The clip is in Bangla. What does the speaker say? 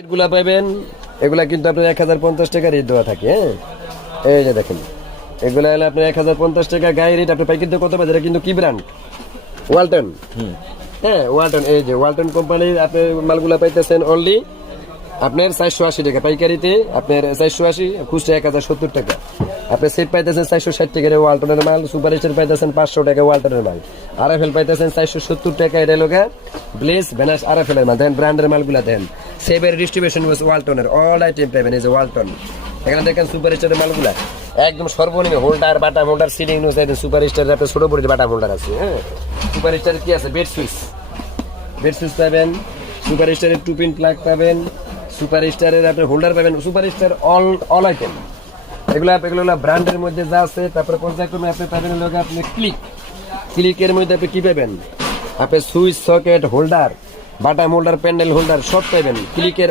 এগুলা পাবেন, এগুলা কিন্তু আপনার 1050 টাকা রেট দেওয়া থাকে। হ্যাঁ, এই যে দেখেন, এগুলা হলে আপনার 1050 টাকা গায়ে রেট। আপনি পাইকারিতে কত পাবেন? এটা কিন্তু কি ব্র্যান্ড? ওয়ালটন। হ্যাঁ, ওয়ালটন। এই যে ওয়ালটন কোম্পানির আপনি মালগুলা পাইতেছেন অনলি আপনার 480 টাকা পাইকারিতে, আপনার 480, খুচরা 1070 টাকা। আপনি সেট পাইতেছেন 460 টাকার ওয়ালটনের মাল, সুপার স্টার পাইতেছেন 500 টাকা ওয়ালটনের মাল, আরএফএল পাইতেছেন 470 টাকা। এটা লোকা ব্লেস ভেনাস আরএফএল এর মাল। দেন ব্র্যান্ডের মালগুলা দেন সেভের ডিস্ট্রিবিউশন ওয়ালটনের অল আইটেম পাবেন। এই যে ওয়ালটন, এখানে দেখেন সুপার স্টারের মালগুলা একদম সর্বনিম্ন holder, batten holder, ceiling news. Super স্টারের আপনার ছোট বড় বাটাম হোল্ডার আছে। হ্যাঁ, সুপার স্টারের কি আছে? বেড সুইচ, বেড সুইচ পাবেন। সুপার স্টারের 2 পিন প্লাগ পাবেন। সুপার স্টারের আপনি হোল্ডার পাবেন। সুপার স্টার অল আইটেম এগুলো ব্র্যান্ডের মধ্যে যা আছে। তারপরে পর্যায়ক্রমে আপনি পাবেন লোক আপনি ক্লিকের মধ্যে আপনি কি পাবেন? আপনি switch, socket, holder, batten holder, pendant holder সব পাবেন ক্লিকের